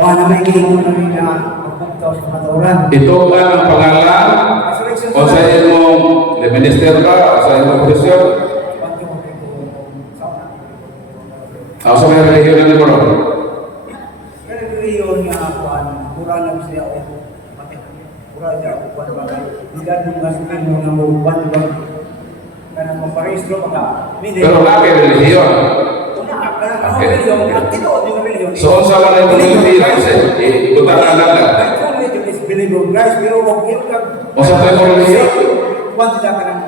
na may gingon na rin na pagpuntaw sa katauran. Ito ka ang pangalan o sa imong minister ka o sa imong posisyon. Ako sa may relihiyon na nito. Kaya relihiyon nga kurang lang siya o kurang niya o kurang ba hindi nga sukin mo na mabuban ba kaya maparehistro ka. Pero laki relihiyon. So, sa mga relihiyon kasi, ibutaran lang lang. O sa tayo relihiyon?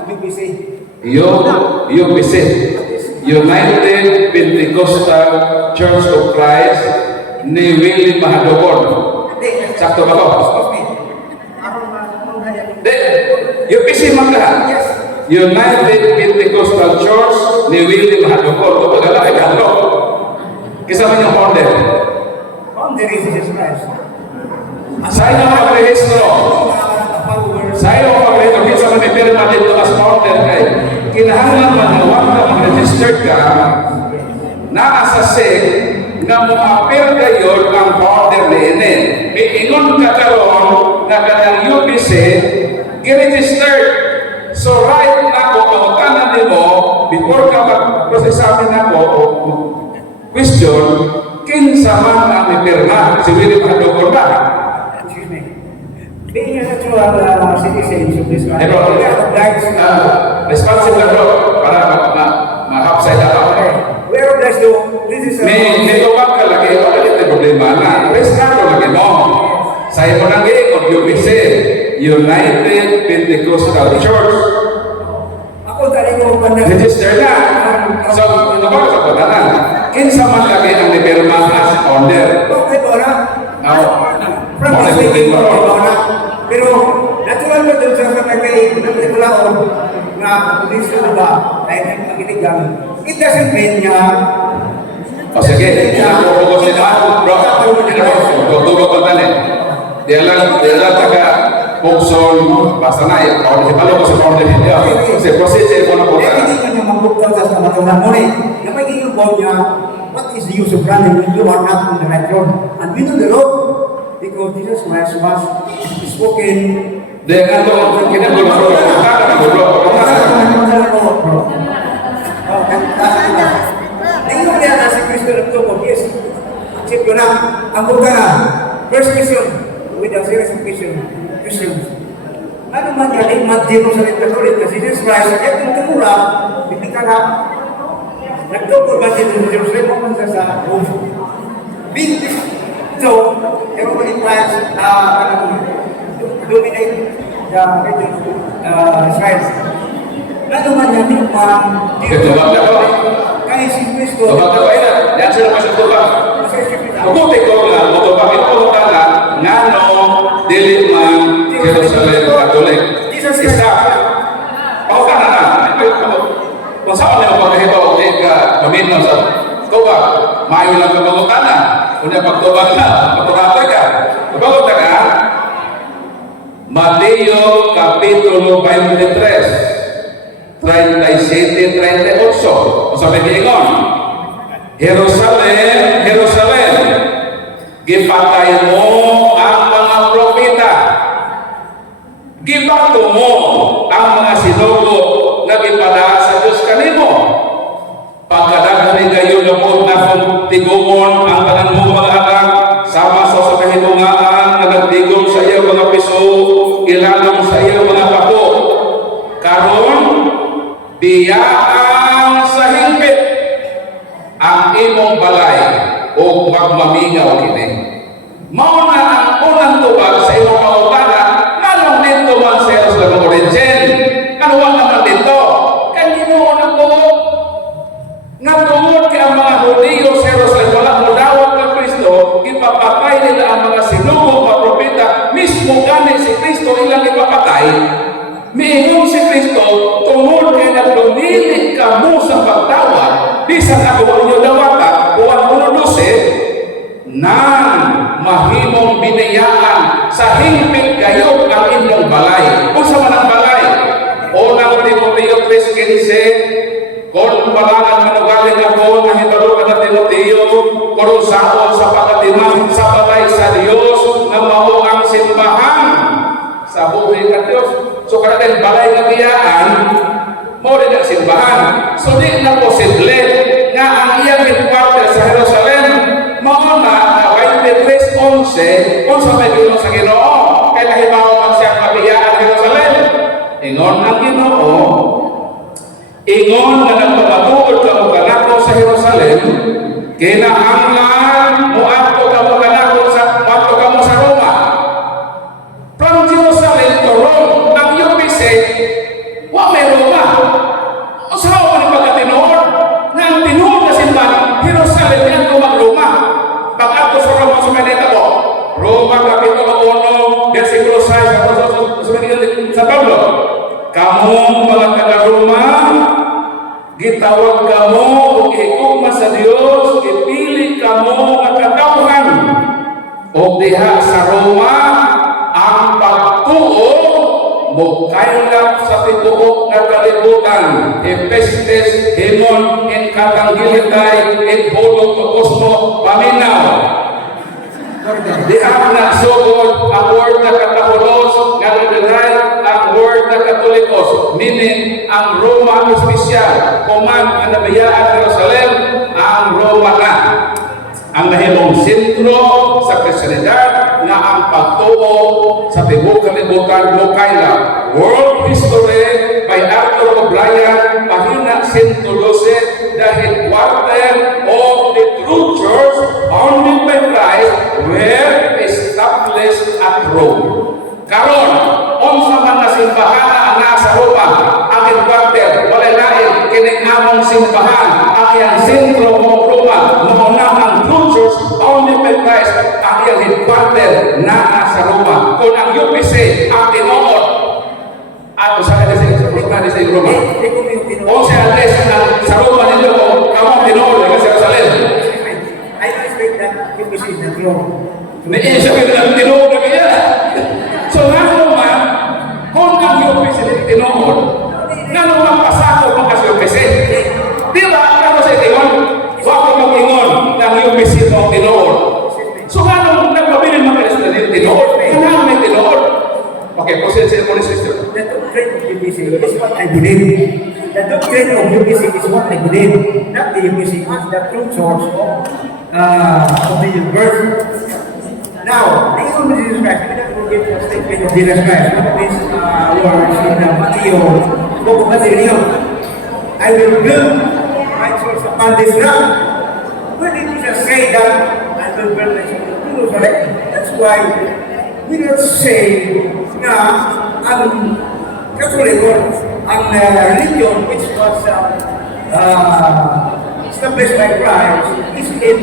UPC. UPC. United Pentecostal Church of Christ ni Willie Mahadokon. Sakto ba ko? UPC magka. United Pentecostal Church ni Willie Mahadokon. Ito pagkala ay kanto. Kisama niyong founder. Founder is Jesus Christ. Sa'yo ang pag-rehistro. Sa'yo ang pag-rehistro. Kisama may pirma dito as founder kay kinahanglan man na wag na mag-register ka na sa SEC na mo-appear kayo ang founder ni Enen. May ingon ka karon na kanang UPC gi-registered. So right na ko, pangutanan din mo, before ka mag-prosesamin ako o question, kinsa man ang ipirma, si Willie Mahadokon ba? Excuse me. Being a natural citizen of this country, Pero, we are obliged responsive na bro, para ma-upside na ako. we are obliged to, this is May tubag ka lagi, wala dito problema na. Restado lagi mo. Sa'yo mo nang ikot, UPC, United Pentecostal Church. ako dali ko kanya. Register na. So, ano ba sa patanan? Kinsa man lagi ang nipirma as founder. Okay ba na? Mo na Speaking mo. ko na. Pero, natural mo dun sa kay nagregulaon na pulis ko ba, ay nagpagiligang. It doesn't mean niya. O sige, pupukos nila. Bro, tutulog ko tanin. Dia lang taga Pukson, basta na ya. Kalau di Palo kasi founder dia. Kasi proses mo na po. Kaya hindi ka niya mabuktan sa matulang mo rin. Na may ginagawa niya, what is the use of running when you are not on the right road? And we know the road. Because Jesus Christ was spoken. Dengan to, kita belum perlu kata na belum. Tingnan niya na si Kristo nagtukod. Yes. Accept ko na. Ang buka na. First question. With a serious question. Ano man yan, ay madino sa Katolik na si Jesus Christ, at yung tumula, hindi ka na, nagtukod ba si Jerusalem o man sa Rome? So, everybody plans dominate the region of Israel. Ano man yan, yung Ketubag na ko. kaya si Kristo, Tubag na ko ina. Yan sila masang tubag. Mabuti ko nga, matubag ito na ngano dili man Jerusalem Catholic. Isa. Pauka na na. Kung saan niya pagkahibaw, hindi ka paminaw sa tubag. Mayo lang ka pangutana. Kung niya pagtubag na, maturapoy ka. Kabagot na ka, Mateo Kapitulo 23, 37-38. O sabi niingon, Jerusalem, Jerusalem, gipatay mo ang mga propeta. Gibato mo ang mga sinugo na gipada sa Diyos kanimo. Pagkadaghan ni kayo lupot na kung tigumon ang tanan mo mga anak, sama sa kahitungaan na nagtigong sa iyo mga piso, ilalong sa iyo mga papo. Karon, biyaan sa hingpit ang imong balay o magmamingaw kini. Mao na ang unang tubag sa imong pautana, nganong dito man sa Jerusalem origin? Kanuwa naman dito? Kanino na to? Natungod kay ang mga Hudiyo sa Jerusalem, wala mo dawat ng Kristo, ipapatay nila ang mga sinugong mga propeta, mismo gani si Kristo ilang ipapatay. Miingon si Kristo, tungod kay nagdumili ka mo sa pagtawad, bisan ako inyo dawata, buwan 1:12, nang mahimong binayaan sa hingpit kayo ang inyong balay. Kung sa manang balay, unang Timoteo 3:15, kung palangan manugaling ako na hitalo ka na Timoteo, kung saon sa pagkatimang sa balay 11, kung sa may Ginoo sa Ginoo, kay nahibaw man siyang mabiyaan sa Jerusalem. Ingon ang Ginoo, ingon na nagpapatuod ka mo kanako sa Jerusalem, kinahanglan muadto ka mo kanako sa Roma. From Jerusalem to Rome, ang iyong visit, wa may Roma. Usahaw mo ni pagkatinuod, nga ang tinuod na simbahan, Jerusalem yan Roma. Pag-ato sa Roma, sumanita mo, Roma, Kapitulo 1, versikulo 6, sa Pablo, kamong mga taga-Roma, gitawag kamo o ihigugma sa Dios, ipili kamo nga katawhan o diha sa Roma ang pagtuo mo kaylap sa tituok nga kalibutan, epestes, himon, in katanggilitay, in bulog tukosmo, paminaw. Diha na sugod ang word na katapulos, nga nagdalay ang word na katolikos, meaning ang Roma espesyal, kuman ang nabiyaan Jerusalem, ang Roma na. Ang nahimong sentro sa Kristiyanidad na ang pagtuo sa tibok kalibutan mo kaila. World History by Arthur O'Brien, pahina 112, the headquarter of the true church founded by Christ were established at Rome. Karon, unsa man nga simbahan ang nasa Roma, ang headquarter, wala lain kining among simbahan, ang iyang sentro mo Roma, mauna ang true church founded by Christ, ang iyang headquarter na nasa Roma. Kung ang UPC ang tinuod, at sa Roma, o sa address sa Roma nito, kamong tinuod na sa Jerusalem. I respect that you visit the Rome. May isa ka na tinuod na kaya. So nga naman, kung ang UPC tinuod, nga naman pasako mo kasi UPC. Di ba? Ako sa itingon, wako mag-ingon ng UPC mo tinuod. So nga naman, nagpabilin mga Kristiyan tinuod. Kailangan may tinuod. Okay, proceed sa police system. The doctrine of UPC is what I believe. The doctrine of UPC is what I believe. Not the UPC, but the true source of the universe. Now, the name of Jesus Christ, we don't give the statement of Jesus Christ. One of his words in Matthew, book of Matthew, I will build my church upon this rock. When did Jesus say that? I will build my church upon Jerusalem. That's why we don't say na ang Catholic or ang religion which was established by Christ is in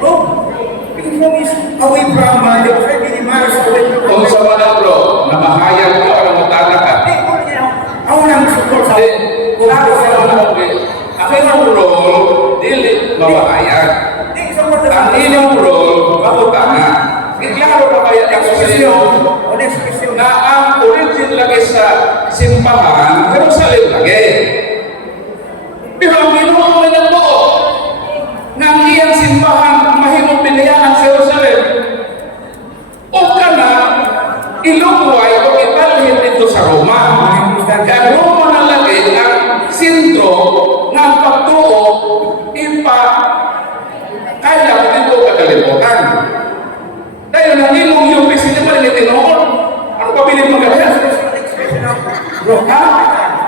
Rome. Because Rome is away from the Trinity Mass away from Kung sa manabro, na mahayag ko ang mutana ka. Ako nang support sa Kung ako sa manabro, ang inyong role, dili mawahayag. Ang inyong role, makutana. Iklaro na kaya ako sa inyo na ang origin lagi sa simbahan, Jerusalem lagi. Pero ang Ginoo na nagbuo ng iyang simbahan mahimong pinayaan sa Jerusalem. O ka na, ilugway o italhin dito sa Roma. Kaya Roma na lagi ang sentro ng pagtuo kaya dito kakalimutan. Dahil nangimong yung pisilin mo rin itinoon. Ano pa bilin mo gaya? Ha?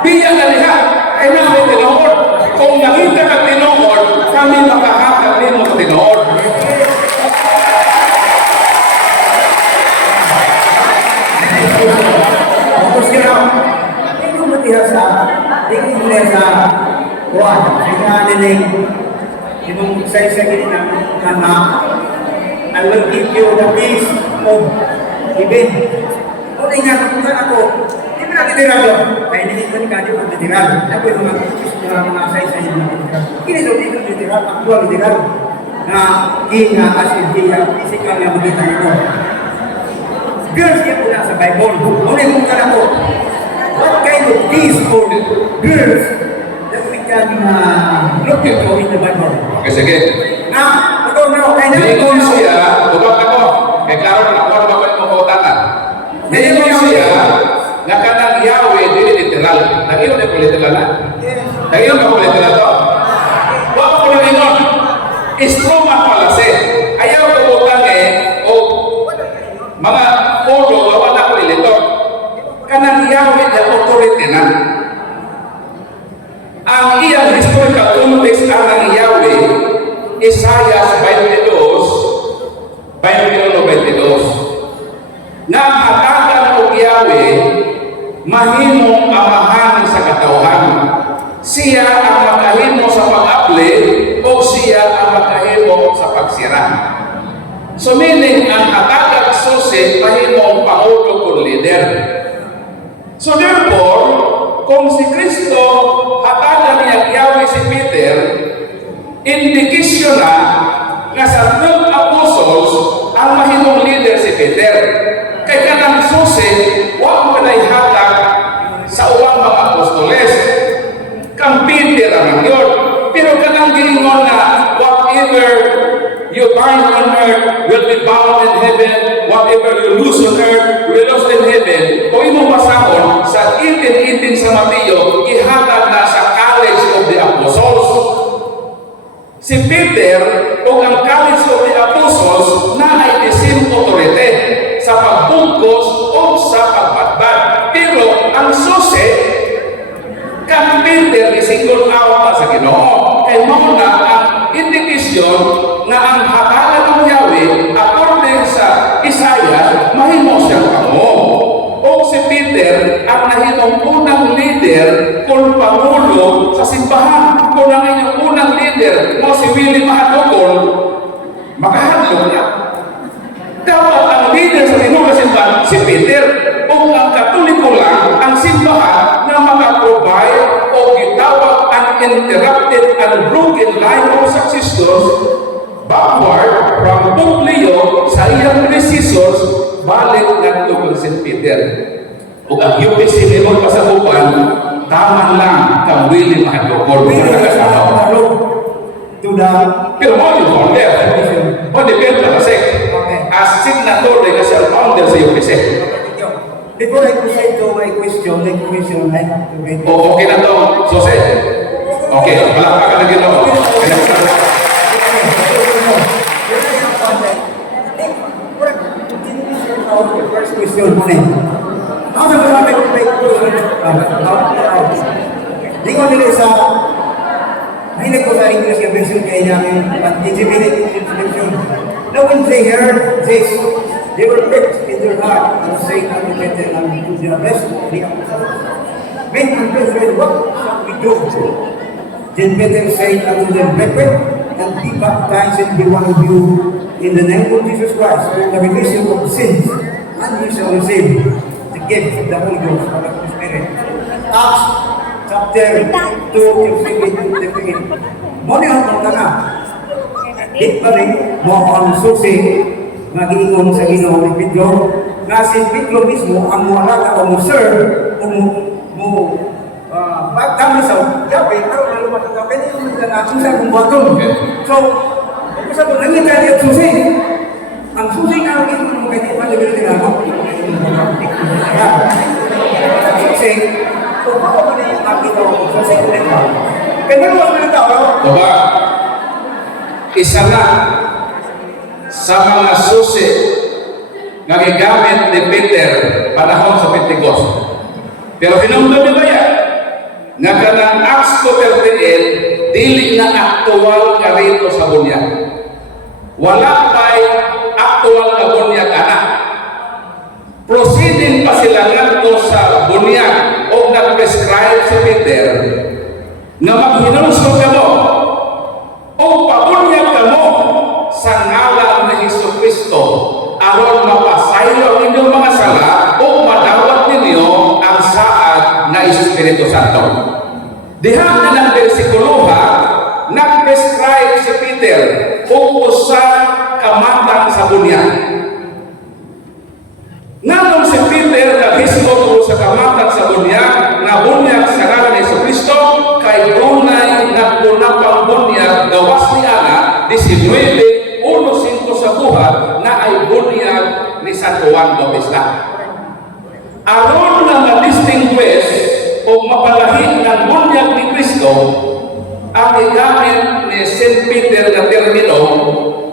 Biya na liha. Ay namin tinoon. Kung nakita ka tinoon, kami makahakap din mo tinoon. Tapos kaya, hindi ko matiha sa kuwan. Kaya niling, ibang isa-isa na I will give you the peace of heaven. Kung ingat ako, hindi mo nakitiral yun. Kaya nilipon ka, di mo nakitiral. Ako yung mga isa-isa yung nakitiral. Hindi doon dito nakitiral, actual nakitiral. Na kina as in physical na magkita nito. Girls yan po sa Bible. Muna yung mga ko, what kind of peace for girls that we can look into in the Bible? Okay, sige. Now, ito na, kaya Ningon siya, bubak ako. Kaya klaro na ako, bakit mo kautangan. Ningon siya, na kanang Yahweh, dili literal. Nag-iyon na po literal na? Nag-iyon na po literal to? Wala ko na ningon. Istruman pala siya. Ayaw ko utang o 21-22. Nga hatagan o Yahweh, mahimong amahan sa katawhan. Siya ang makahimo sa pag-apli o siya ang makahimo sa pagsira. So meaning, ang hatagan susi, mahimong pangulo kung leader. So therefore, kung si Kristo hatagan niya Yahweh si Peter, indikasyon na nga sa 12 apostles ang mahimong leader si Peter. Kaya kanang susi, huwag mo na ihatag sa uwang mga apostoles. Kang Peter ang yun. Pero kanang giingon na whatever you bind on earth will be bound in heaven, whatever you loose on earth will be loosed in heaven. Kung imong basahon sa 18:18 sa Mateo, ihatag na sa College of the Apostles. Si Peter o ang College of the Apostles na ay the same authority sa pagbungkos o sa pagbatbat. Pero ang susi, kang Peter isingle out sa Ginoo. Kaya mo na ang indikasyon na ang hatagan ng Yahweh according sa Isaiah, mahimo siyang kamo. O si Peter ang nahimong unang leader kung pangulo sa simbahan. Kung ang inyong unang leader mo si Willie Mahadokon, makahadlok na. Dapat ang leader sa inyong simbahan si Peter. O ang Katoliko lang ang simbahan na makaprovide o gitawag ang interrupted and broken line of successors backward from Pope Leo sa iyang predecessors balik ngadto kang St. Peter. O ang UPC ni mo pasagupan, taman lang kang Willie Mahadokon. Pero mo yung founder. O depende kasi as signatory kasi ang founder sa UPC. Before I proceed to my question, I have to read. O okay na to, Jose? Okay, palakpakan na gito. First question muna. Ako sa mga may question. Di ko nila sa nahinig ko sa English yung version kaya namin anticipate instruction. Now when they heard this, they were pricked in their heart and saying unto Peter and to the rest of the apostles, Men and brethren, what shall we do? Then Peter said unto them, Brethren, and be baptized every one of you in the name of Jesus Christ for the remission of sins, and you shall receive the gift of the Holy Ghost or the Holy Spirit. Acts chapter 2:17-18. Muna ang mga na. Di pa rin mo ang susi mag-iingon sa Ginoo ni Pedro na si Pedro mismo ang muhalata o mo-serve o pagkami sa Yahweh pero na lumatang pwede yung natin sa kung batong. So, kung sa kung nangita niya susi, ang susi nga ang ito mo pwede pa nagawin nila mo. Susi, kung ako ba na yung nakita ko susi, kaya naman mo na tao. Diba? Isa na sa mga susi na gigamit ni Peter panahon sa Pentecost. Pero hinungdan ni Baya nga kanang Acts 2:38 dili na aktual nga rito sa bunyag. Wala pa'y aktual nga bunyag anak. Proceeding pa sila ngadto sa bunyag o nag-prescribe si Peter na maghinulsol kamo o pabunyag kamo sa ngalan ni Jesucristo aron mapasaylo ang inyong mga sala o madawat ninyo ang saad na Espiritu Santo. Diha na ng versikuloha, nag-prescribe si Peter o usa kamatang sa bunyag. Nganong si Peter naghisgot sa kamatang sa bunyag, na bunyag sa ngalan ni Jesucristo, kay dunay nagpunapang bunyag gawas ni Ana, 19:1-5 sa buhat na ay bunyag ni San Juan Bautista. Aron na ma-distinguish o mapalahi ng bunyag ni Kristo, ang igamit ni St. Peter na termino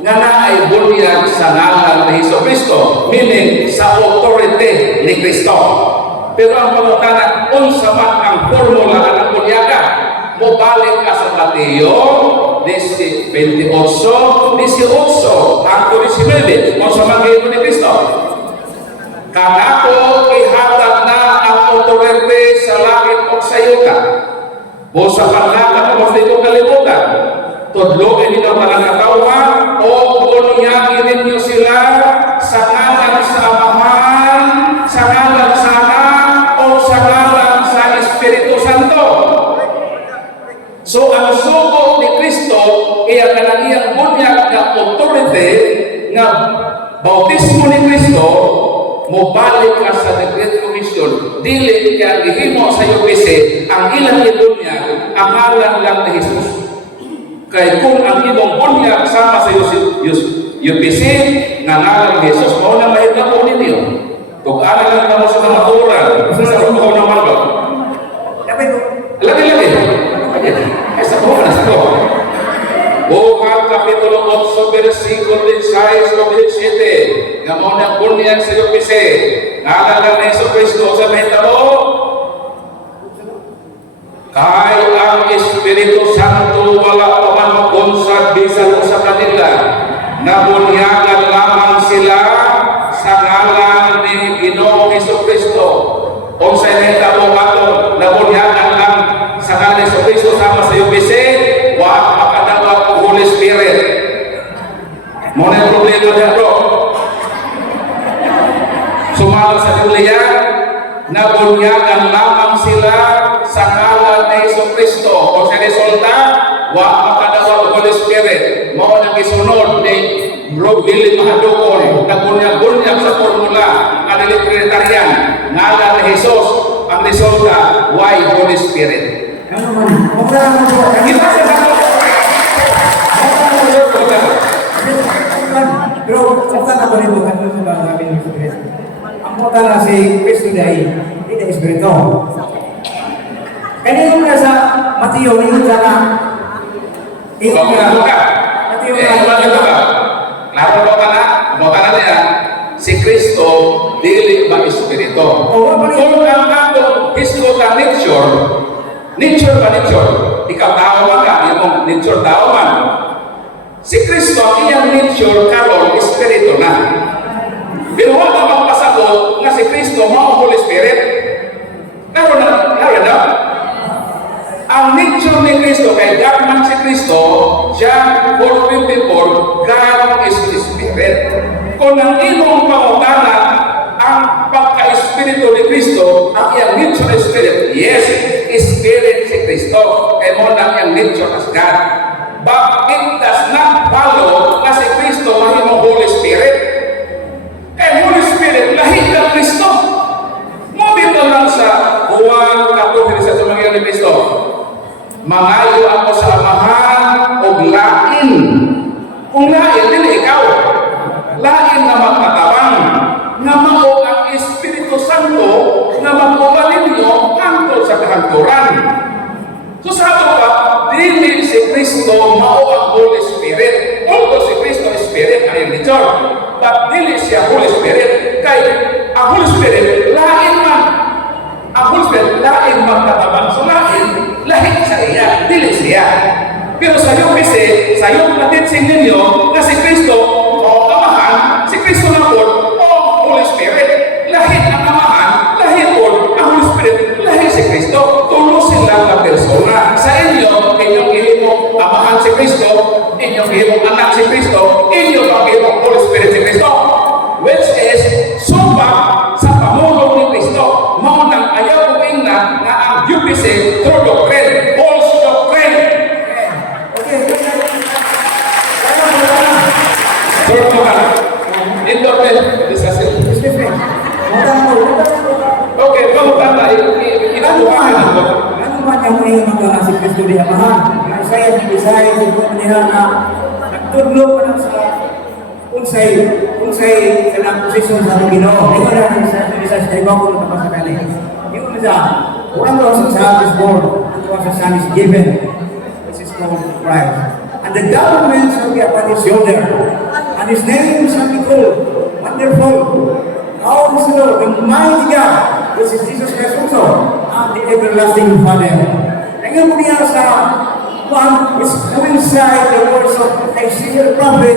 nga na ay bunyag sa ngalan ni Jesucristo, meaning sa authority ni Kristo. Pero ang pangutana, unsa man ang formula ng bunyaga? mobalik ka sa Mateo 28, 18, hangtod 19, kung sa mga ni Kristo. Kanako ihatag na ang otorite sa langit o sa yuta, o sa panlakan o sa itong kalibutan. Tudloin ninyo mga katawan o bunyagin ninyo sila sa ngalan sa Amahan, sa ngalan sa Anak, o sa ngalan sa Espiritu Santo. So ang sugo ni Kristo iya kanang iyang bunyag nga authority nga bautismo ni Kristo, mobalik ka sa Great Commission, dili kaya gihimo sa UPC ang ilang bunyag ang ngalan lang ni Jesus. Kaya kung ang imong bunyag sama sa UPC nga ngalan ni Jesus, mao na mahitabo ninyo. Kung ano lang kamo sa kamaturan, sa rumo naman ba? Lagi-lagi. Esa po na sa ko. Buhat Kapitulo 8, versikulo 16 o 17. Nga mo na bunyag sa UPC. Ngalan ni Jesus Kristo sa mahitabo. Kay ang Espiritu Santo wala pa man magunsad bisan sa kanila. Nabunyagan lamang sila sa ngalan ni Ginoong Jesucristo. Kung sa initabo ato, nabunyagan lang sa ngalan ni Jesucristo sama sa UPC, wa makadawat ang Holy Spirit. Muna yung problema niya, bro. Sumala sa Biblia, nabunyagan lamang sila sa ngalan ni Jesucristo. Kung sa resulta, wa makadawat ang Holy Spirit. Mao nang isunod ni Bro Billy Mahadukon, nagbunyag-bunyag sa formula ang Trinitarian, ngalan ni Jesus, ang resulta, why Holy Spirit? Ano man? Mukha naman po. Kita sa ako. Pero, mukha na ba rin po kanto sa mga sabi ng Espiritu? Ang mukha na si Kristo dahil hindi na Espiritu. Kaya yung na sa Mateo, yung sana, Kung ano ka? Mateo Ano ka? Klaro mo ka na niya, si Kristo dili ba Espiritu? Kung ang atong physical nature ba nature? Ikaw tao man ka, yung nature tao man. Si Kristo, ang iyang nature karon Espiritu na. Pero wala magpasagot nga si Kristo mao Holy Spirit. Karon na. Ang nature ni Kristo, kay God man si Kristo, John 4:54, God is Spirit. Kung ang imong pangutanan, ang pagka-Espiritu ni Kristo, ang iyang nature is Spirit. Yes, Spirit si Kristo, kay mo na iyang nature as God. But it does not follow na si Kristo mahimong Holy Spirit. Holy Spirit, lahi ng Kristo. Mabito lang sa Juan 14 sa tumangyan ni Kristo. Mangayo ako sa Amahan o lain. Kung lain, din ikaw. Lain na magkatabang. Na mao ang Espiritu Santo na mag-uban ninyo hangtod sa kahangturan. So sabi pa, dili si Kristo mao ang Holy Spirit. Although si Kristo is Spirit, ay nature. But dili siya Holy Spirit. Kay ang Holy Spirit, lain man. Ang Holy Spirit, lain magkatabang. So lahi sa iya, dili siya. Pero sa iyo kasi, sa iyong natitsing ninyo na si Kristo o Amahan, si Kristo na po o Holy Spirit. Lahi ang Amahan, lahi po ang Holy Spirit, lahi si Kristo. Tulo sila na persona. Sa inyo, inyong ihimong Amahan si Kristo, inyong ihimong Anak si Kristo, inyong ihimong Holy Spirit si Kristo. Which is, sumpa sa pamulong ni Kristo. Maunang ayaw ko na ang UPC through doctrine, false doctrine. Third mo ka. In doctrine, discussing. Okay, kung tanda, inabuha ka na. Ano man yung ngayon mga si Kristo di Amahan? Isaiah 26, ito niya na nagtudlo pa lang sa unsay kanang posisyon sa Ginoo. Ito na sa Isaiah 26, iba ko na sa kanila. Yung na siya, one was a child is born, and was a son is given. This is called Christ. And the government shall be upon his shoulder, and his name shall be called Wonderful, Counselor, the Mighty God, which is Jesus Christ also, and the Everlasting Father. Tingnan mo niya sa one is coincide the words of Isaiah prophet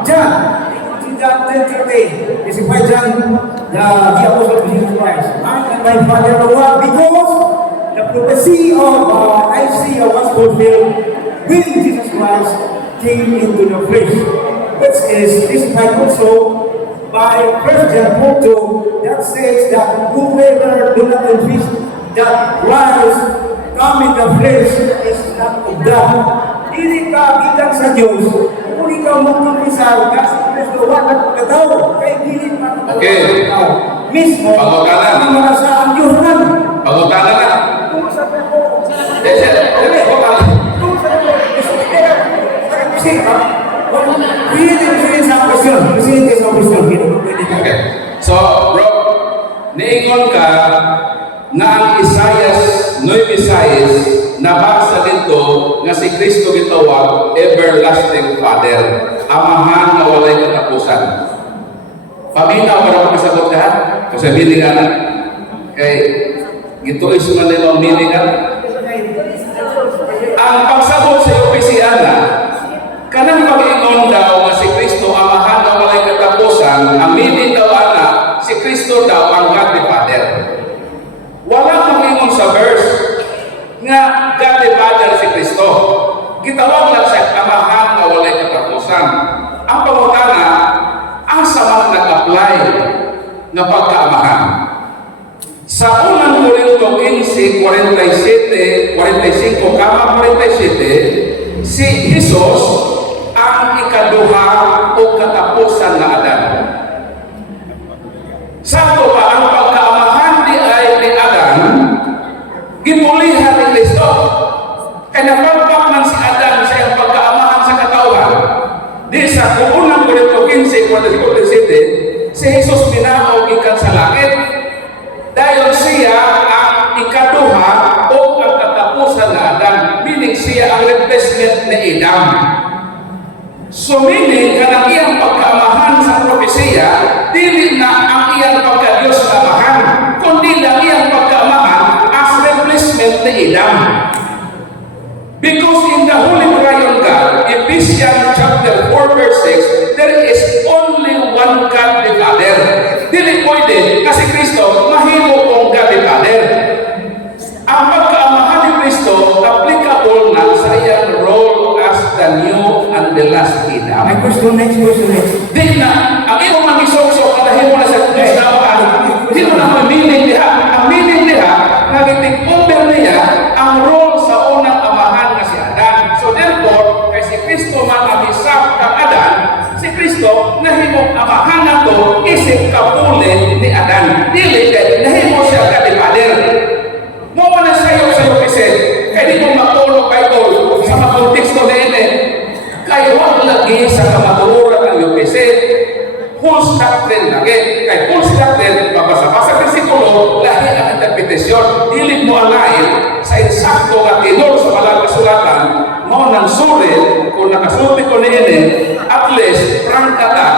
John. In John 10:30, is by John, the apostle of Jesus Christ. I and my Father are one, because the prophecy of Isaiah was fulfilled when Jesus Christ came into the flesh, which is testified also by 1 John 4:2, that says that whoever do not confess that Christ come in the flesh is not of God. Dili ka gikan sa Diyos, kung ikaw magkumpisa ka sa Kristo, wala ka daw, kay dili pa ka Okay. mismo, Pagkakalan. ang mga sa ang Diyos nan. Pagkakala na. Kung sa Kristo, Yes, yes. Dali, pagkakala. kung sa Kristo, kasi, pwede sa question, presidente sa question, pwede ka. Okay. So, bro, niingon ka na ang Isaias 9:6 nabasa dito nga si Kristo gitawag everlasting Father, amahan na walay katapusan. Paminaw para makasagot ka? Kasi meaning ka na. Kay gito is man nila meaning ka. Ang pagsagot sa opisiyana, kanang pag-ingon daw nga si Kristo amahan na walay katapusan, ang meaning daw ana, si Kristo daw ang God the Father. Wala pag-ingon sa verse nga God the Father si Kristo. Gitawag lang siya amahan na walay katapusan. Ang pangutana, ang samang nag-apply na pagkaamahan. Sa unang Korinto 15, 47, 47, si Jesus ang ikaduha o katapusan na Adan. Sakto ba ang pagkaamahan ni Adan, gipulihan ni Kristo. Kaya napagpak man si Adan sa iyang pagkaamahan sa katauhan. Di sa unang Korinto 15, 47, si Jesus pinakaw gikan sa langit. Dahil siya ang ikaduha o ang katapusan na Adan, meaning siya ang replacement ni Adam. So meaning, kanang iyang pagkaamahan sa propesya, dili na ang iyang pagka-Diyos na amahan, kundi lang iyang pagkaamahan as replacement ni Adam. Because in the Holy Triune God, Ephesians chapter 4 verse 6, there is only one God the Father. Dili pwede kasi Kristo mahimo kong God the Father. Ang pagkaamahan ni Kristo applicable na sa iyang role as the new and the last Adam. My question next. Di na, ang iyong mga isok-sok na himo na sa Diyos na amahan, di mo na may meaning diha. Ang meaning diha, nagitik over niya ang role sa unang amahan na si Adan. So therefore, kay si Kristo man ang isap kang Adan, si Kristo nahimong amahan na to isip kapuli ni Adan. Dili kay nahimo siya ka di Father. Mo man na sayo kasi kay di mo matulog Bible sa mga konteksto na ini. Kay wag lagi sa kamatuoran ng UPC, false doctrine lagi. Kay false doctrine, mabasa-basa versikulo, lahi ang interpretasyon. Dili mo alain sa insakto at tinor sa malang kasulatan, mo nang sulit, kung nakasulti ko niini, at least, prangkata,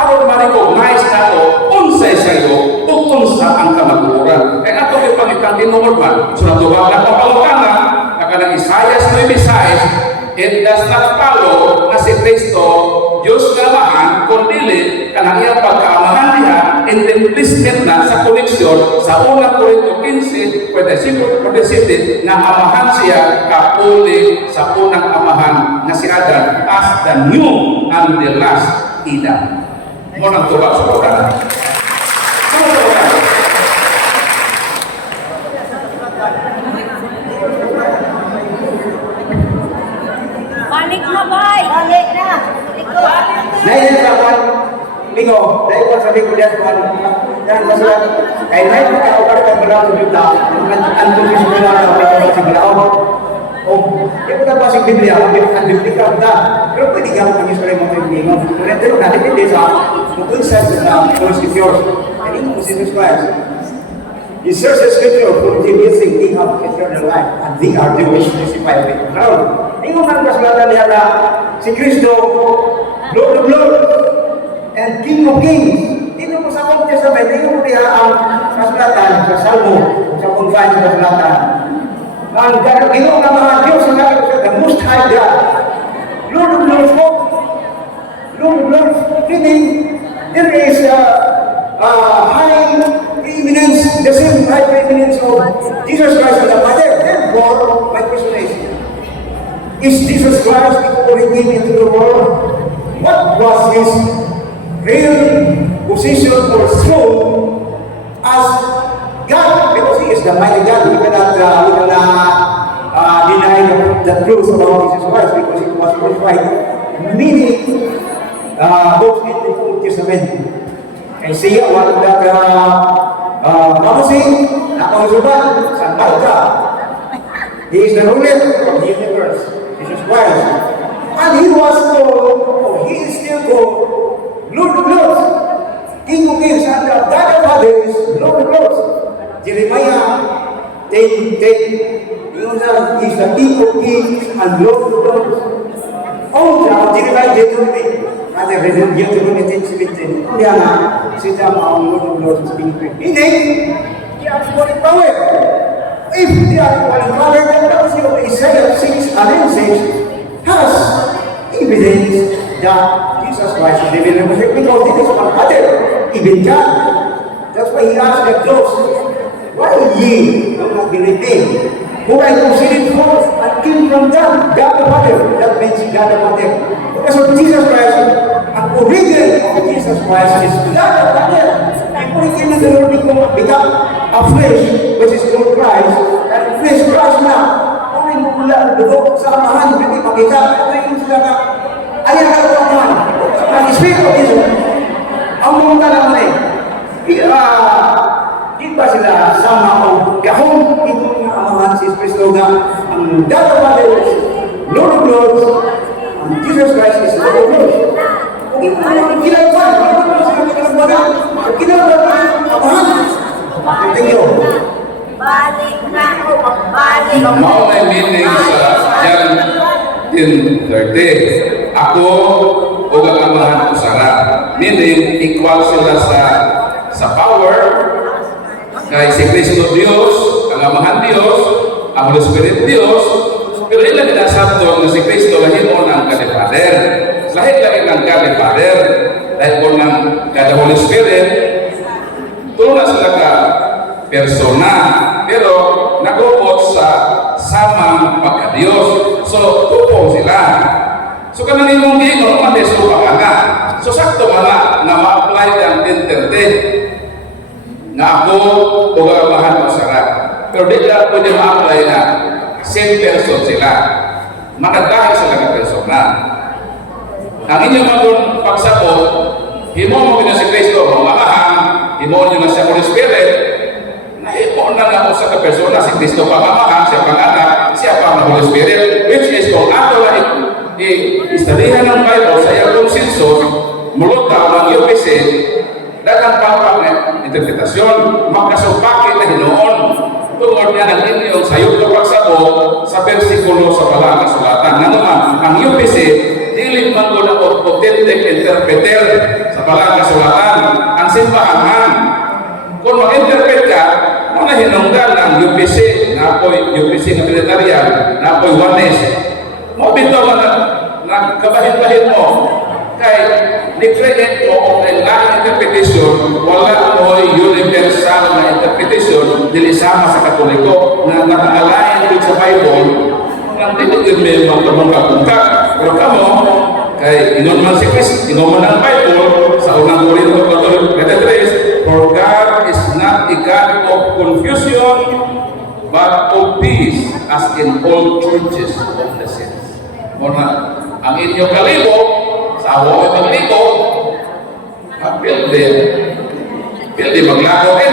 aron ma-recognize na to, unsay sayo, o unsa ang kamatuoran. Kaya ato yung pangitan tinor man, so natubag na papalukana, nakanang Isaias 9:6, it does not follow na si Kristo Diyos na amahan, kundi kanang iyang pagkaamahan niya in replacement na sa koneksyon sa unang Korinto 15, 47, na amahan siya kapuli sa unang amahan na si Adan as the new and the last Adam. Mo nang tubag sa pagkakaan. Balik na, bay! Balik na! Dahil sa kwan, Bingo, dahil ko sabi ko diyan kwan, yan masulat, kay may pagkakabar ka pala sa Biblia, ang tulis mo na sa Biblia, o, di ko na pasig Biblia, ang Biblia ka, pero pwede ka mag-istorya mo sa Biblia, pero natin hindi sa, kung sa Holy Scriptures, and in Jesus Christ, he searches the Scripture for the missing thing of eternal life, and they are the which specify with the crown. Ingon ang kasulatan niya na si Kristo, Lord of Lords, and King of Kings. Dito po sa Old Testament, dito po niya ang kasulatan sa Salmo, sa kung saan sa kasulatan. real position or throne as God, because He is the mighty God. We cannot deny the truth about Jesus Christ because He was crucified. Meaning, books in the Old Testament. Isaiah, one of that prophecy, nakausuban sa Malta. He is the ruler of the universe, Jesus Christ. And He was called, or He is still called, Lord of Lords, King of Kings, and the God of Fathers, Lord of Lords. Jeremiah 10:10. You know that He is the King of Kings and Lord of Lords. Oh, Jeremiah Deuteronomy. Ada Deuteronomy 10:17. Kaya na, sila mga Lord of Lords King of Kings. Hindi, they are equally power. If they are equally power, then the prophecy of Isaiah 6 and 6 has evidence that Jesus Christ is the living Messiah, because this is one other, even God. That's why He asked the Jews, why ye do not believe me? Who I considered forth and came from them, God the Father. That means God the Father. Because of Jesus Christ, ang origin of Jesus Christ is God the Father. Ang origin ng Lord become a flesh, which is called Christ, and flesh Christ na. Kung may mula, dugo sa amahan, hindi makita. Ito yung sila na, ayan ka ito naman. Ang Spirit of Jesus, ang mga naman eh, di ba sila sama o gahong itong amahan si Kristo na ang God of Father is Lord of Lords, and Jesus Christ is Lord of Lords. Kung ginagawa, amahan. Thank you. Balik na. Balik. Mao na meaning sa John 10:30. Ako o ang amahan ko sara. Meaning equal sila sa power. Kay si Kristo Dios, ang amahan Dios, ang Holy Spirit Dios. Pero ilan na sabto na si Kristo lahim mo ng God the Father. Lahit lagi ng God the Father. Dahil po ng God the Holy Spirit. Tulad sila ka persona, pero nagupot sa samang pagka-Diyos. So, tupong sila. So, kanang imong ginoo, mateso pa nga. So, sakto mga na ma-apply ang 10:30 na ako o amahan ko sara. Pero di lang pwede ma-apply na same person sila. Makadahil sila ka persona. Ang inyong mga pagsabot, himo mo na si Kristo, mamahang, himo nyo na sa Holy Spirit, na himo na nga sa ka-persona, si Kristo pamamahang, siya panganak, siya pang Holy Spirit, which is kung ato na i-studihan ng Bible sa iyong consensus, mulutaw ng UPC, dagang pangpang interpretasyon, magkasupakit na hinoon, tungod niya ng inyong sayog na pagsabot sa versikulo sa walang kasulatan. Nga naman, ang UPC, dili man ko na authentic interpreter sa walang kasulatan. Ang simbahan, kung mag-interpret ka, mga hinungdan ng UPC, na apoy UPC na militarian, na apoy oneness, mo bito man na kabahin-bahin mo, kay ni-create mo o kailangan interpretation, wala mo universal na interpretation, dili sama sa Katoliko, na nakakalain din sa Bible, nang dili may magkabungka-bungka. Pero kamo, kay inuman si Christ, inuman ang Bible, sa unang Korinto 13, for God is not a God of confusion, but of peace, as in all churches of the saints. Muna, ang inyong kalibo, sa awa ay maglibo, pildi maglago din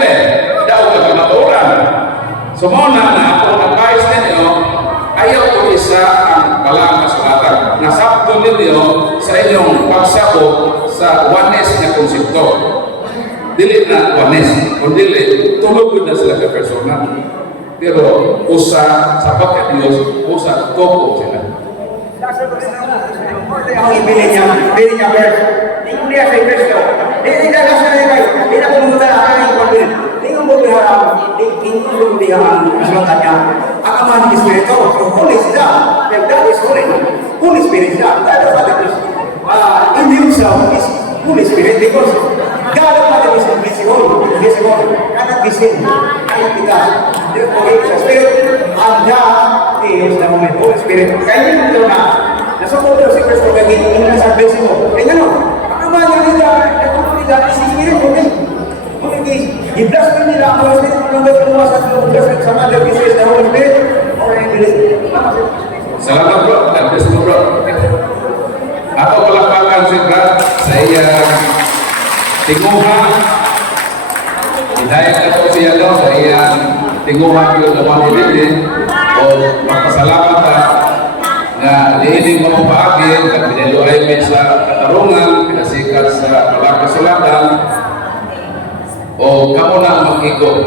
daw ka maturan. So muna na ako advice ninyo, ayaw ko isa ang walang kasulatan. Nasabto ninyo sa inyong pagsabot sa oneness na konsepto. Dili na oneness, kundi tulog na sila ka persona. Pero usa sa pagka-Diyos, usa toko sila. Ang ibili niya verse. Hindi niya sa Kristo. Hindi niya sa Kristo. Hindi na pumunta na ang ipagbilin. Hindi nga mo biharang. Hindi mo biharang kasulatan niya. Ang amahan ng Espiritu. So, Holy sila. If God is holy, Holy Spirit sila. God the Father is in Himself is Holy Spirit because God the Father is invisible. Invisible. Cannot be seen. Cannot be touched. Therefore, He is a Spirit. And God is the Holy Spirit. Kaya yun ito na nasuko daw si Kristo kaya hindi na sa besi mo. Kaya ano? Ang amahan niya nila i-bless mo nila ang Holy Spirit, kung nabay kumuha sa bless sa Mother Jesus na Holy Spirit, o na yung Salamat bro, God bless mo bro. Ako palakpakan si Brad sa iyang tinguhan. Hidayat na po siya no, sa iyang tinguhan yung naman nilili. O magpasalamat na liiling mo paagin at pinaluay mo sa katarungan, pinasikat sa palakasulatan o kamo na mag-ikot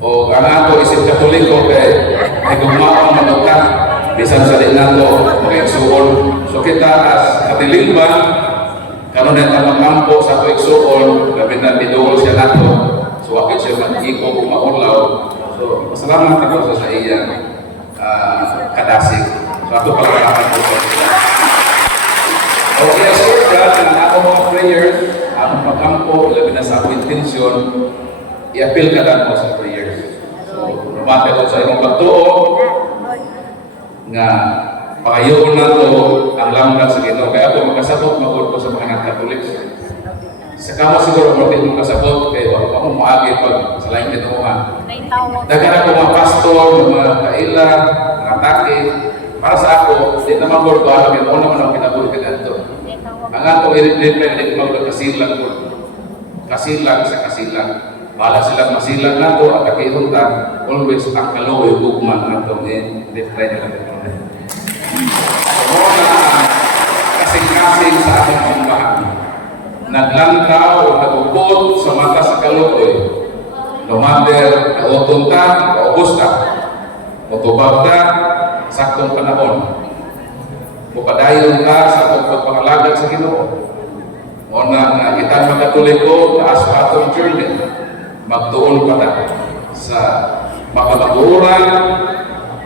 o ang ato isip katoliko kay gumawa manukat bisan sa din nato mag-igsuon. So kita as katilingban karon na makampo sa ato igsuon labi na bidol siya nato so wakit siya mag-ikot maulaw. So pasalamat ako sa iya kadasig. So ato palakpakan po sa iya. Okay, as for God, ang ako mga prayers, ang pagkampo, labi na sa aking intensyon, i-appeal ka lang mo sa prayers. So, lumate ko sa iyong pagtuo, nga pakayoon na to ang lamdag sa Ginoo. Kaya ako magkasabot, mag-ul ko sa mga Katolik. Sa kamo siguro, bakit mong kasabot, kaya ako mo maagi pag sa laing Ginoohan. Dagan ako mga pastor, mga kaila, mga taki, para sa ako, hindi naman ko ito alam, yun naman ang kinabuli ka dito. Ang atong i-reply, hindi ko magkasilang ko. Kasilang sa kasilang. Bahala silang masilang na ito at kakihunta, always ang kaloy, hugman na ito, i-reply nila dito. So, kasing-kasing sa ating pambahan. Naglantaw o nagubot sa mata sa kaloy. Lumander, kautunta, kaubusta. Mutubag saktong panahon. Mupadayon ka sa pagpapangalagan sa Ginoo. O na kita magkatuliko na sa atong journey, magtuon pa na sa makabaturan,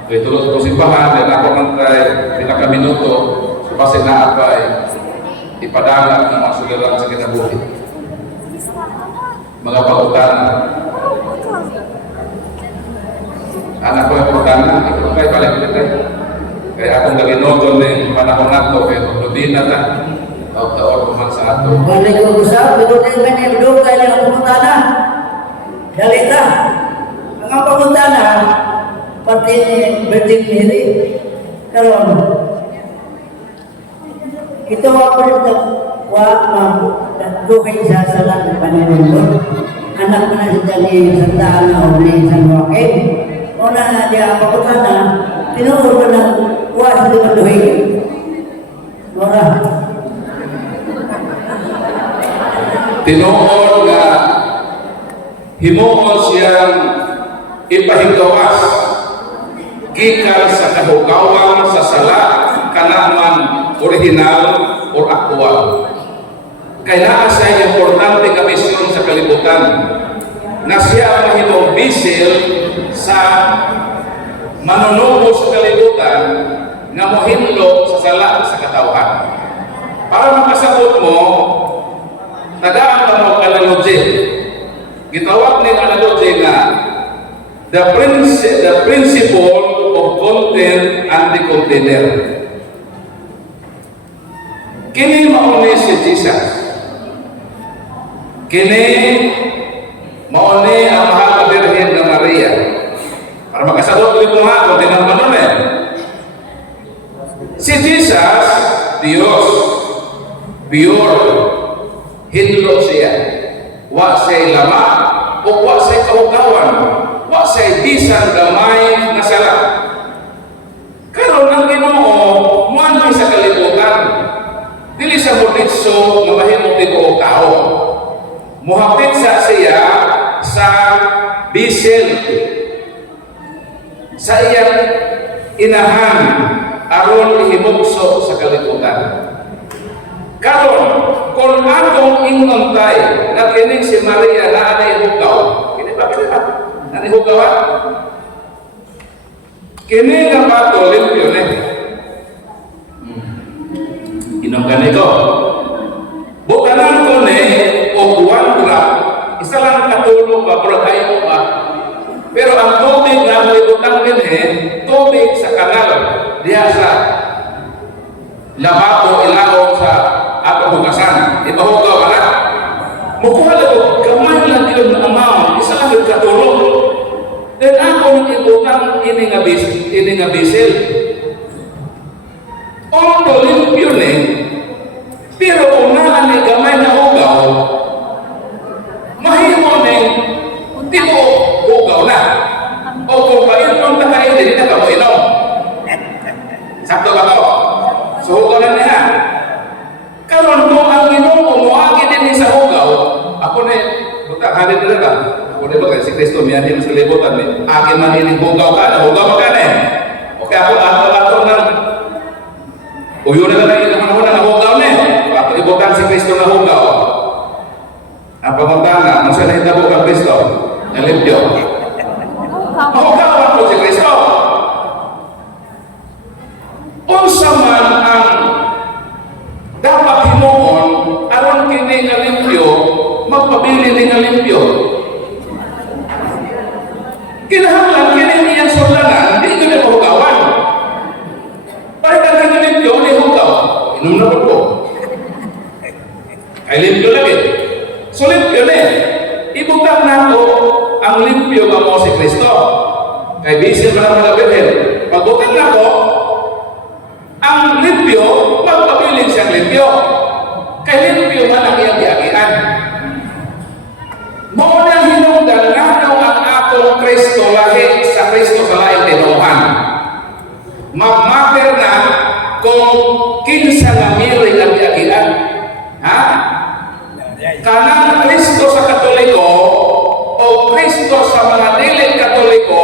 tulad ko simbahan, din ako mantay, pinakaminuto, so kasi naapay, ipadagat ng mga suliran sa kinabuhi. Mga pagutana. Anak ko yung pagutana, ikaw kayo balik ulit kaya akong naginoton din panahon nato kaya maglubi na ta taon kuman sa ato. Balik ko usap, ito din ba niya doon kaya ang pagutana? Dalita. Ang pagutana, pati ni Virgin Mary, karon ito ako dito, dugay sa salat ng Panginoon. Anak ko na siya ni Santa Ana o ni San Joaquin. Una na dia pagutana, tinuod ko ng was di maluhi. Ora. Tinuod nga himuon siyang ipahigawas gikan sa kahugawan sa sala kanaman original o aktual. Kaya sa importante ka misyon sa kalibutan na siya mahimong bisil sa manunubo sa kalibutan nga mohinlo sa sala sa katawhan. Para makasabot mo, tagaan ka mo analogy. Gitawag ng analogy nga the principle of content and the container. Kini mauni si Jesus. Kini mauni ang mahal na Birhen na Maria. Para makasabot ulit mo ha, kung tinang si Jesus, Diyos, pure, hinlo siya. Wa siya'y lama, o wa siya'y kaugawan, wa siya'y bisan gamay na sala. Karon ang Ginoo, muanay sa kalibutan, dili sa muditso nga mahimong tibuok tao. Muhapit sa siya sa bisil, sa iyang inahan aron ihimugso sa kalibutan. Karon kung atong ingontay na kining si Maria na anay hugaw, kini ba anay hugaw? Kini nga bato limpyo ne. Inom ganito. Butanan ko ne o buwan drop. Isa lang katulong ba brotay mo ba? Pero ang tubig na mo ibutang din tubig sa kanal diha sa lababo ilawom sa atong hugasan. Ibahugaw na. Mukuha lang gamay lang yun ini nga bisil. Although limpyo ni, pero kung naan ni gamay na hugaw, mahimo ni tipo hugaw na. O kung painom na kayo, hindi na ka mo inom. Sakto ba to? So hugaw na niya. Karon kung ang inom ko muagi din sa hugaw, ako na, buta, halin na lang. Ako na ba, si Kristo, may anin sa libutan, may akin maninig hugaw ka na, hugaw ka na eh. Okay, ako ato ng uyo na lang yung naman na hugaw na eh. Ato ibutan si Kristo na hugaw. Ang pamagdana, nung siya nahitabo ka Kristo, nalipyo. Mahugawan po si Kristo. Unsa man ang dapat himuon aron kini nga limpyo, magpabili ni nga limpyo. Kinahanglan kini niyang sulanan, di ko na mahugawan. Pagka kini limpyo, ni hugaw. Inom na po. Ay limpyo lagi. So limpyo na ibutang na ko ang limpyo ba mo si Kristo. Kay bisin man ang mga Birhen. Pagbutang na ko, ang limpyo, magpabiling siyang limpyo. Kay limpyo man ang iyang giagian. Mauna hinungdan na ang atong Kristo lahi sa Kristo sa laing tinuhan. Magmater na kung kinsa nga miri ang giagian. Ha? Kanang Kristo sa Katoliko o Kristo sa mga dili Katoliko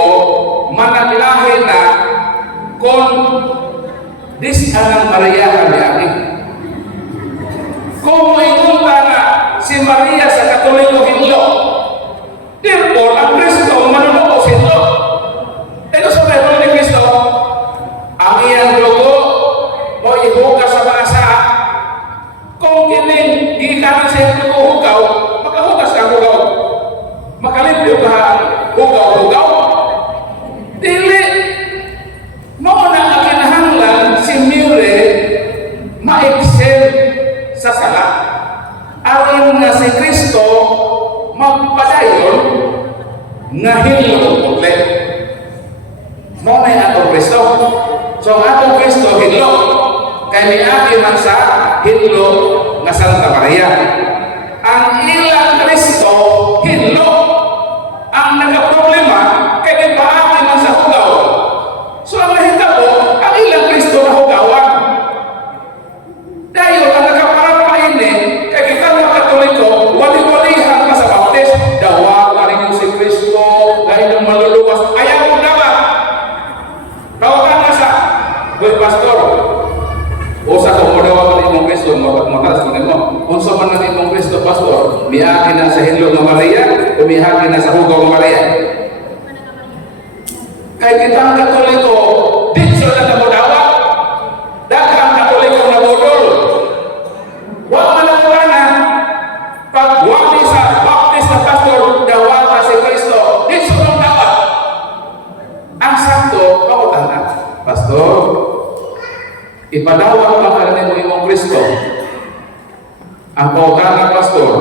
managlahi na kung dis anang Maria kaniagi. Kung maingunta na si Maria sa Katoliko hinlo, therefore ang Kristo manunubos hinlo. Pero sa Bible ni Kristo, ang iyang dugo mo ihugas sa mga saa. Kung kining gikan sa dugo hugaw, makahugas ka hugaw. Makalimpyo ka hugaw-hugaw. Dili mo na ang kinahanglan si Mire ma-exempt sa sala. Aron na si Kristo magpadayon nga hinlo ulit. Mo na atong Kristo. So ang atong Kristo hinlo. Kaya niagi man sa hinlo nga Santa Maria. Ang ilang Kristo hinlo. Ang nagka-problema kay ipaagi man sa hugaw. So ang nahitabo, ang ilang Kristo na hugawan. Dahil ang nagkaparang ini, kay kita mga Katoliko, wali-walihan pa sa baptis, dawa pa rin yung si Kristo, dahil ang maluluwas, ayaw mo dawa. Tawagan na sa, Boy Pastor, o sa kung dawa pa rin yung Kristo, matalas mo nito. Kung sa man na yung Kristo, Pastor, miyaki na sa hinlo ng Maria, o miyaki na sa hugaw ng Maria. Kay kita ang Katoliko, di sila na dawa. Daghang Katoliko na budol. Huwag malawala pag wali sa baptist na pastor, dawa pa si Kristo. Di sila dawa. Ang sakto, pautan na. Pastor, ipadawat pa ka rin mo imong Kristo. Ang pautan na pastor,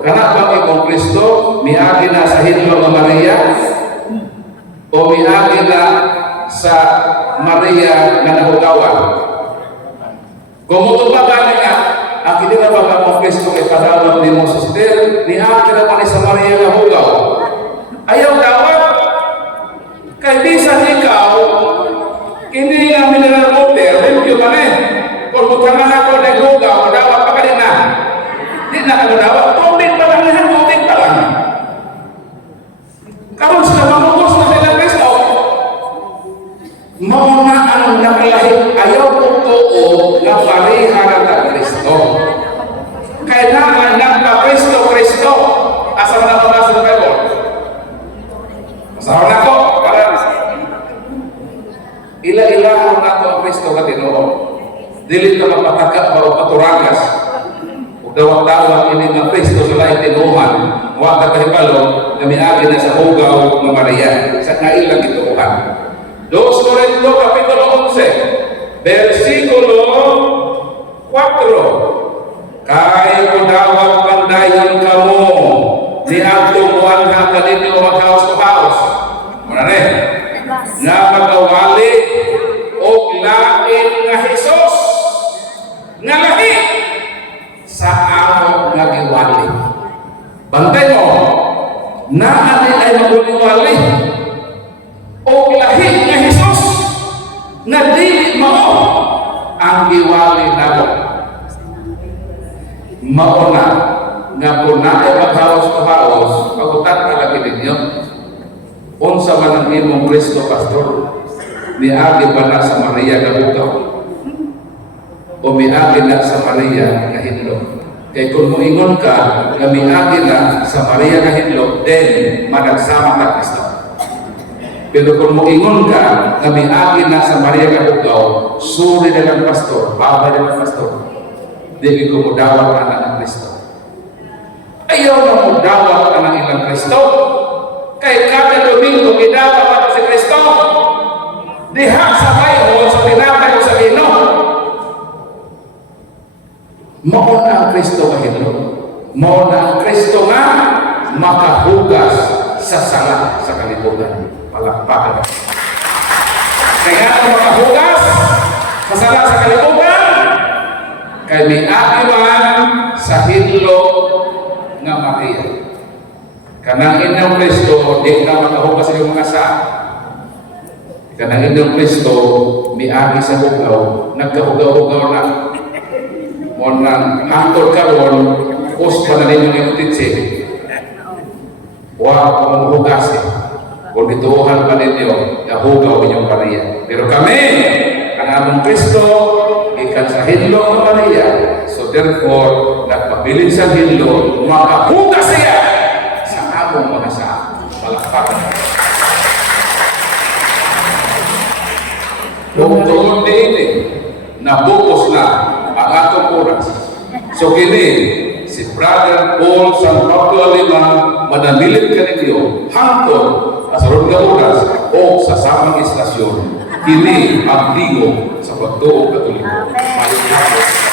kana ba imong Kristo, miagi na sa hinlo ng Maria, o miagi na sa Maria na nahugawan. Kung mutubag ka niya, ang kinilabang ng Kristo kay padawat ni mo sister, miagi na pa sa Maria na hugaw. Ayaw dawat. Kay bisan ikaw, hindi nga mineral water, limpyo ka rin. Kung butangan ako na hugaw, dawat pa ka rin na. Di na ka dawat. Tubig pa lang yan, tubig pa lang. Karon sila mamugos na sila Kristo. Mauna ang nakalahi, ayaw po tuo na pareha ng Kristo. Kailangan nagpa-Kristo-Kristo. Asa na nabasa ng Bible? Masawa na ko, para ila-ilahan na ito ang Kristo na Ginoo. Dili ka mapataka para paturagas. Dawat-dawat ini ng Kristo sa laing tinuhan. Huwag ka kahibalo na miagi na sa hugaw ng Maria. Sa kailang ituuhan. 2 Corinto Kapitulo 11, versikulo 4. Kay udawat pandayon kamo ni agtong muan ka kaninyo mag-house to house. Muna rin. Na Bantay mo, naani ay maguliwali o lahi nga Jesus na dili mao ang giwali nako. Mauna nga kung naay maghawas-hawas, pagutan ka lagi ninyo. Unsa man ang imong Kristo, Pastor? Miagi ba na sa Maria nga bukaw? O miagi na sa Maria nga hinlo? Kaya kung muingon ka nga miagi na sa Maria nga hinlo, then managsama ka Kristo. Pero kung muingon ka nga miagi na sa Maria nga bukaw, suri na lang Pastor, babay na lang Pastor. Dili ko mudawat anak ng Kristo. Ayaw na mudawat anak ilang Kristo. Kay kada Domingo gidawat ato si Kristo. Diha sa Bible sa tinatay ko sa Ginoo. Mao na ang Kristo nga Ginoo. Mao na ang Kristo nga makahugas sa sala sa kalibutan. Palakpakan. Kaya nga makahugas sa sala sa kalibutan. Kay may akiman sa hinlo nga Maria. Kanang Inang Kristo, di na makahugas sa mga sa. Kanang Inang Kristo, may agi sa hugaw, nagkahugaw-hugaw na. Mo nang hangtod karon, us pa na ninyo ng utitsi. Wa kung hugas eh. Kung ituuhan pa ninyo, nahugaw inyong Maria. Pero kami, ang among Kristo, ikan sa hinlo ng Maria. So therefore, nagpabilin sa hinlo, makahugas siya sa among mga sa palakpakan. Kung tuon din nabukos na ang atong oras. So kini, si Brother Paul San Pablo Alemán, manamilit ka ninyo hangtod sa rod nga oras o sa samang istasyon. Kini ang digo sa pagtuo katoliko. Mayong hapon.